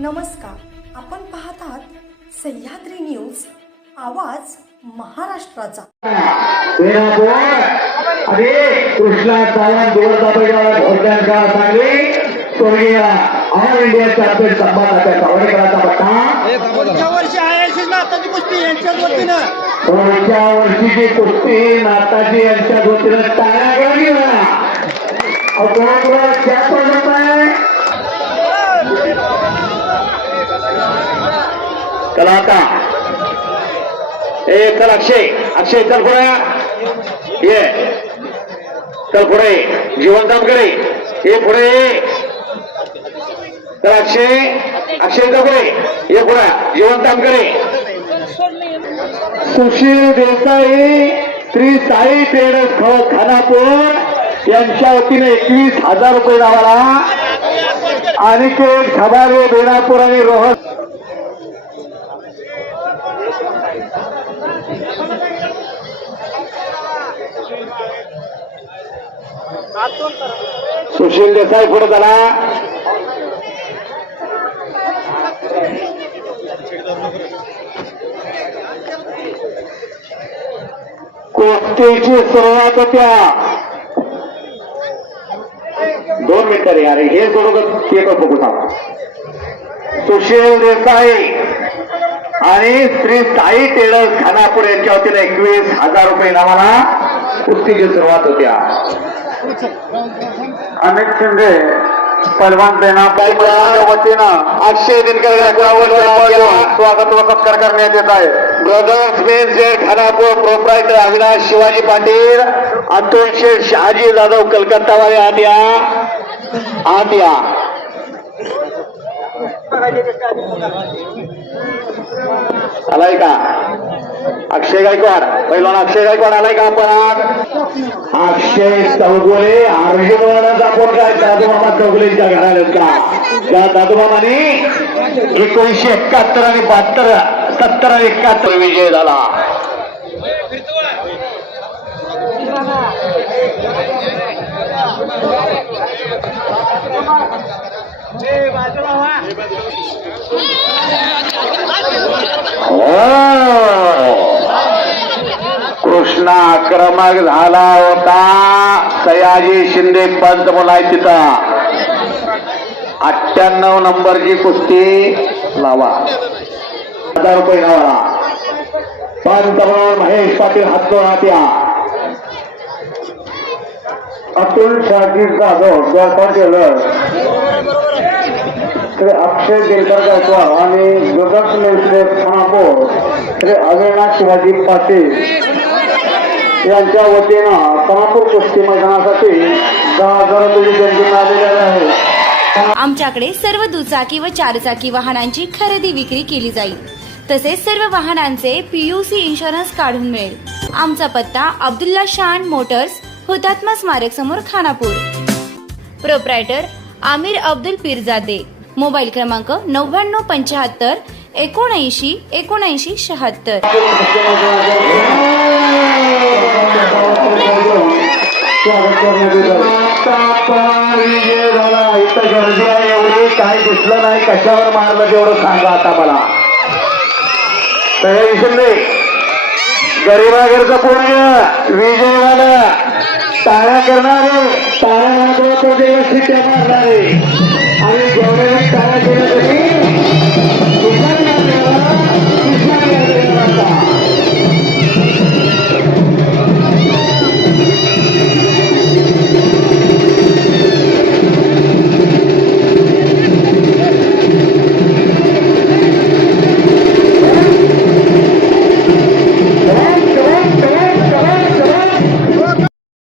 नमस्कार, आपण पाहत आहात सह्याद्री न्यूज, आवाज महाराष्ट्राचा। कृष्णा सावंत दिवसापैकी सांगली स्वर्गीय ऑल इंडिया चॅम्पियन संभाषणाच्या सावडेकरांचा पट्टा पुढच्या वर्षी आहे नाताची कुस्ती यांच्या वतीनं पुढच्या वर्षीची कुस्ती नाताजी यांच्या वतीनं टाळ्या घेऊया। कलाका चल अक्षय चल पुढे ये, चल पुढे जीवन काम करे ये पुढे ये, चल अक्षय चल पुढे ये पुढे जीवन काम करे। सुशील देसाई श्री साई ट्रेडर्स खानापूर यांच्या वतीने 21,000 रुपये नावाला, अनिकेत खबारे बेनापूर आणि रोहन सुशील देसाई पुढे झाला। कुस्तीची सुरुवात होत्या 2 मिनिटं यार हे सोडून केक बघू सांग। सुशील देसाई आणि श्री साई टेलर्स खानापूर यांच्या वतीने 21,000 रुपये नावाला कुस्तीची सुरुवात होत्या। अमित शिंदे पहलवान सेनाच्या वतीनं अक्षय दिनकर स्वागत व सत्कार करण्यात येत आहे। ब्रदर्स मेन शेठ खानापूर प्रोप्रायटर अविनाश शिवाजी पाटील, अतुल शेठ शहाजी जाधव कलकत्तावाले आत या। आलाय का अक्षय गायकवाड, पहिलवान अक्षय गायकवाड आलाय का? आपण अक्षय चौगुले अर्जुनचा पोरगा दादूमामा चौगुलेंच्या घराण्यात का? त्या दादूमामाने 1971 आणि 72 70 आणि 71 विजय झाला। कृष्णा आक्रमक झाला होता, सयाजी शिंदे पंच बोलाय तिथं 98 नंबरची कुस्ती लावा, 1000 रुपये लावा। पंतप्रधान महेश पाटील हातोहात्या, अतुल शहाजी जाधव श्री अक्षय दिनकर गायकवाड आणि ब्रदर्स मेन खानापूर श्री अविनाश शिवाजी पाटील यांच्या वतीनं खानापूर कुस्ती मैदानासाठी 10,000 रुपये देणगी आलेली आहे। आमच्याकडे सर्व दुचाकी व 4 चाकी वाहनांची खरेदी विक्री केली जाईल, तसेच सर्व वाहनांचे PUC इन्शुरन्स काढून मिळेल। आमचा पत्ता अब्दुल्ला शान मोटर्स, हुतात्मा स्मारक समोर, खानापूर। प्रोप्रायटर आमिर अब्दुल पीरजादे, मोबाईल क्रमांक 9975 79 79 76। काय दिसलं नाही, कशावर मारलं तेवढं सांगा आता मला। गरीबागरचं पोरग विजय झाला, टाळ्या करणारे, टाळ्या मारणारे आणि जेवढे टाळ्या केल्या तरी